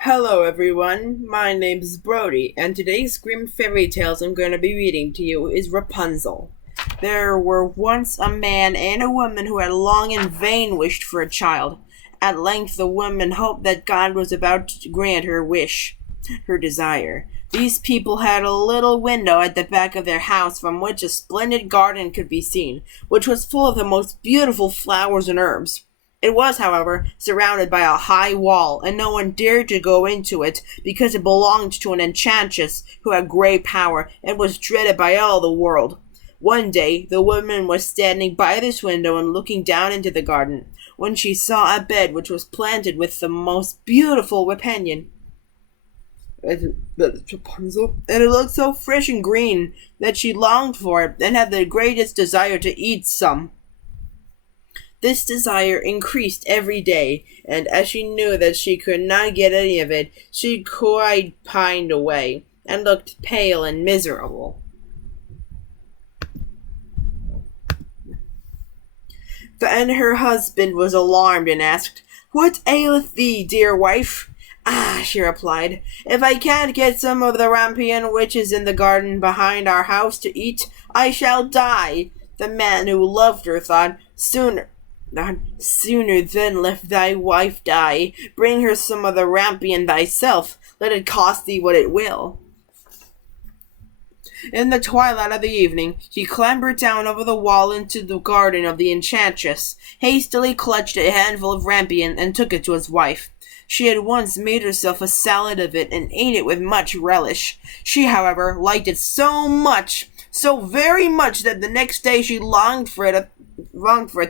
Hello everyone, my name's Brody, and today's Grimm fairy tales I'm going to be reading to you is Rapunzel. There were once a man and a woman who had long in vain wished for a child. At length the woman hoped that God was about to grant her wish, her desire. These people had a little window at the back of their house from which a splendid garden could be seen, which was full of the most beautiful flowers and herbs. It was, however, surrounded by a high wall, and no one dared to go into it because it belonged to an enchantress who had great power and was dreaded by all the world. One day, the woman was standing by this window and looking down into the garden, when she saw a bed which was planted with the most beautiful repanion. That's Rapunzel, and it looked so fresh and green that she longed for it and had the greatest desire to eat some. This desire increased every day, and as she knew that she could not get any of it, she quite pined away, and looked pale and miserable. Then her husband was alarmed and asked, "What aileth thee, dear wife?" "Ah," she replied, "if I can't get some of the rampion which is in the garden behind our house to eat, I shall die." The man who loved her thought, Sooner than let thy wife die, bring her some of the rampion thyself, let it cost thee what it will." In the twilight of the evening, he clambered down over the wall into the garden of the enchantress, hastily clutched a handful of rampion, and took it to his wife. She had once made herself a salad of it, and ate it with much relish. She, however, liked it so very much, that the next day she longed for it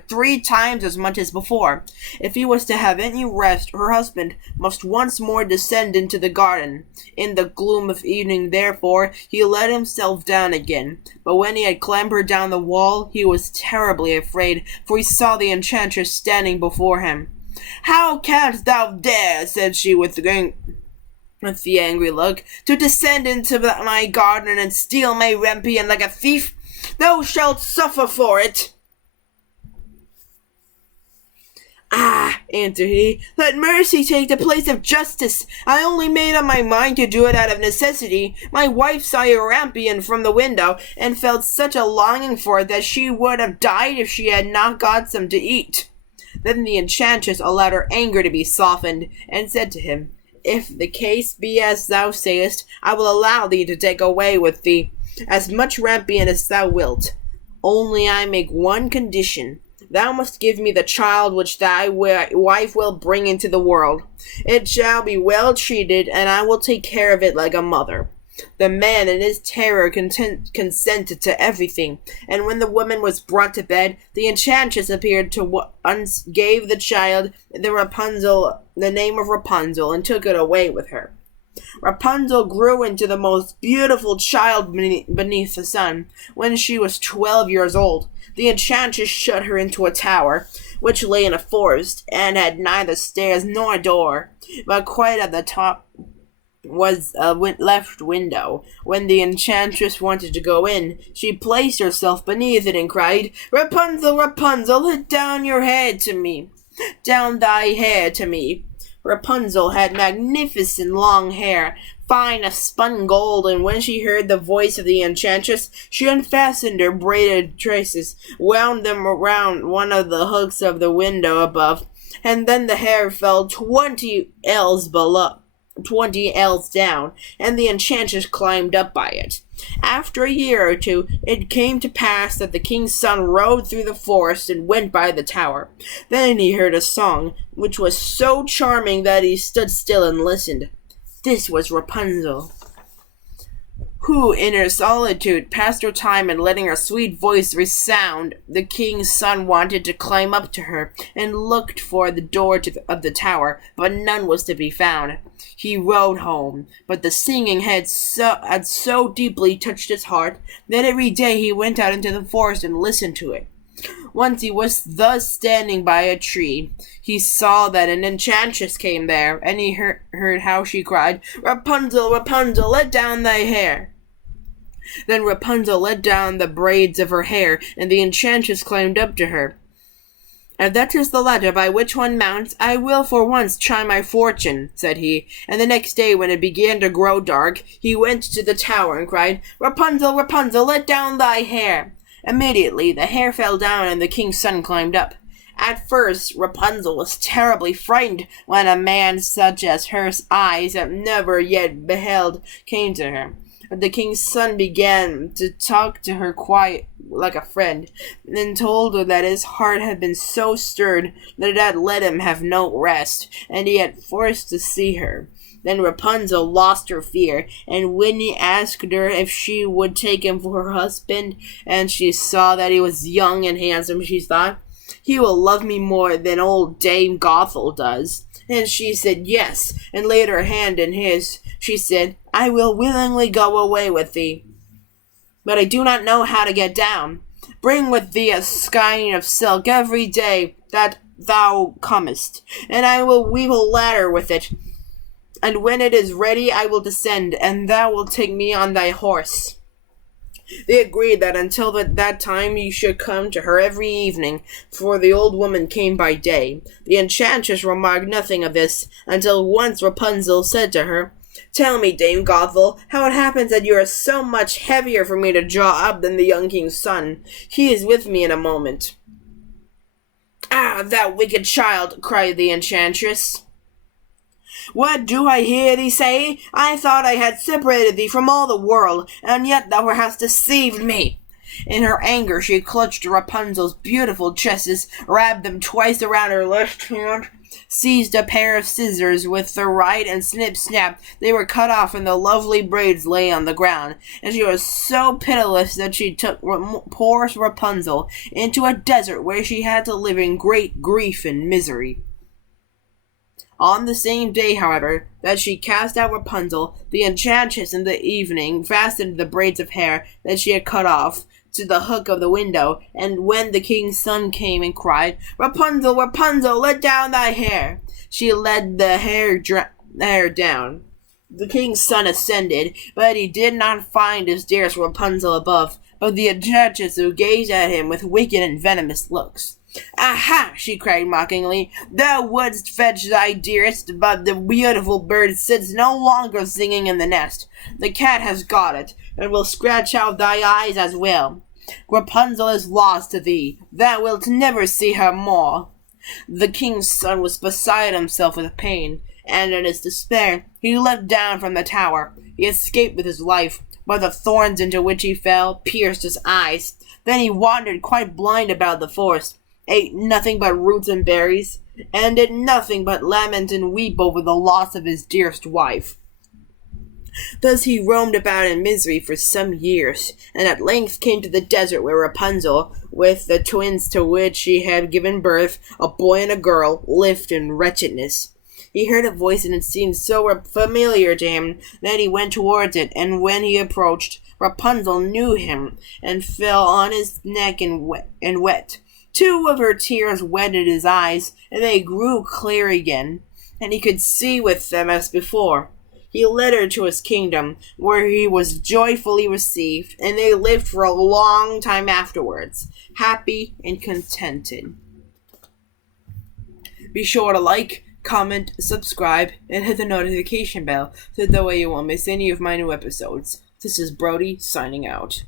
3 times as much as before. If he was to have any rest, her husband must once more descend into the garden. In the gloom of evening, therefore, he let himself down again. But when he had clambered down the wall, he was terribly afraid, for he saw the enchantress standing before him. "How canst thou dare," said she with the angry look, "to descend into my garden and steal my rampion like a thief? Thou shalt suffer for it." "Ah," answered he, "let mercy take the place of justice. I only made up my mind to do it out of necessity. My wife saw your rampion from the window, and felt such a longing for it that she would have died if she had not got some to eat." Then the enchantress allowed her anger to be softened, and said to him, "If the case be as thou sayest, I will allow thee to take away with thee as much rampion as thou wilt. Only I make one condition. Thou must give me the child which thy wife will bring into the world. It shall be well treated, and I will take care of it like a mother." The man in his terror consented to everything, and when the woman was brought to bed, the enchantress appeared gave the child the name of Rapunzel, and took it away with her. Rapunzel grew into the most beautiful child beneath the sun. When she was 12 years old, the enchantress shut her into a tower, which lay in a forest, and had neither stairs nor door, but quite at the top was a left window. When the enchantress wanted to go in, she placed herself beneath it and cried, "Rapunzel, Rapunzel, let down your hair to me. Down thy hair to me." Rapunzel had magnificent long hair, fine as spun gold, and when she heard the voice of the enchantress, she unfastened her braided tresses, wound them around one of the hooks of the window above, and then the hair fell 20 ells down, and the enchantress climbed up by it. After a year or two, it came to pass that the king's son rode through the forest and went by the tower. Then he heard a song, which was so charming that he stood still and listened. This was Rapunzel, who in her solitude passed her time in letting her sweet voice resound. The king's son wanted to climb up to her, and looked for the door of the tower, but none was to be found. He rode home, but the singing had so deeply touched his heart that every day he went out into the forest and listened to it. Once he was thus standing by a tree, he saw that an enchantress came there, and he heard how she cried, "Rapunzel, Rapunzel, let down thy hair." Then Rapunzel let down the braids of her hair, and the enchantress climbed up to her. "If that is the ladder by which one mounts, I will for once try my fortune," said he, and the next day when it began to grow dark, he went to the tower and cried, "Rapunzel, Rapunzel, let down thy hair." Immediately the hair fell down and the king's son climbed up. At first, Rapunzel was terribly frightened when a man such as her eyes have never yet beheld came to her. The king's son began to talk to her quite like a friend, and told her that his heart had been so stirred that it had let him have no rest, and he had forced to see her. Then Rapunzel lost her fear, and when he asked her if she would take him for her husband, and she saw that he was young and handsome, she thought, "He will love me more than old Dame Gothel does." And she said yes, and laid her hand in his. She said, "I will willingly go away with thee, but I do not know how to get down. Bring with thee a skein of silk every day that thou comest, and I will weave a ladder with it. And when it is ready, I will descend, and thou wilt take me on thy horse." They agreed that until that time he should come to her every evening, for the old woman came by day. The enchantress remarked nothing of this, until once Rapunzel said to her, "Tell me, Dame Gothel, how it happens that you are so much heavier for me to draw up than the young king's son. He is with me in a moment." "Ah, thou wicked child!" cried the enchantress. "What do I hear thee say? I thought I had separated thee from all the world, and yet thou hast deceived me." In her anger she clutched Rapunzel's beautiful tresses, wrapped them twice around her left hand, seized a pair of scissors with the right, and snip-snap, they were cut off and the lovely braids lay on the ground. And she was so pitiless that she took poor Rapunzel into a desert where she had to live in great grief and misery. On the same day, however, that she cast out Rapunzel, the enchantress in the evening fastened the braids of hair that she had cut off to the hook of the window, and when the king's son came and cried, "Rapunzel, Rapunzel, let down thy hair," she let the hair down. The king's son ascended, but he did not find his dearest Rapunzel above, but the enchantress who gazed at him with wicked and venomous looks. "Aha!" she cried mockingly, "thou wouldst fetch thy dearest, but the beautiful bird sits no longer singing in the nest. The cat has got it, and will scratch out thy eyes as well. Rapunzel is lost to thee. Thou wilt never see her more." The king's son was beside himself with pain, and in his despair he leapt down from the tower. He escaped with his life, but the thorns into which he fell pierced his eyes. Then he wandered quite blind about the forest, ate nothing but roots and berries, and did nothing but lament and weep over the loss of his dearest wife. Thus he roamed about in misery for some years, and at length came to the desert where Rapunzel, with the twins to which she had given birth, a boy and a girl, lived in wretchedness. He heard a voice, and it seemed so familiar to him that he went towards it, and when he approached, Rapunzel knew him, and fell on his neck and wept. Two of her tears wetted his eyes, and they grew clear again, and he could see with them as before. He led her to his kingdom, where he was joyfully received, and they lived for a long time afterwards, happy and contented. Be sure to like, comment, subscribe, and hit the notification bell so that way you won't miss any of my new episodes. This is Brody signing out.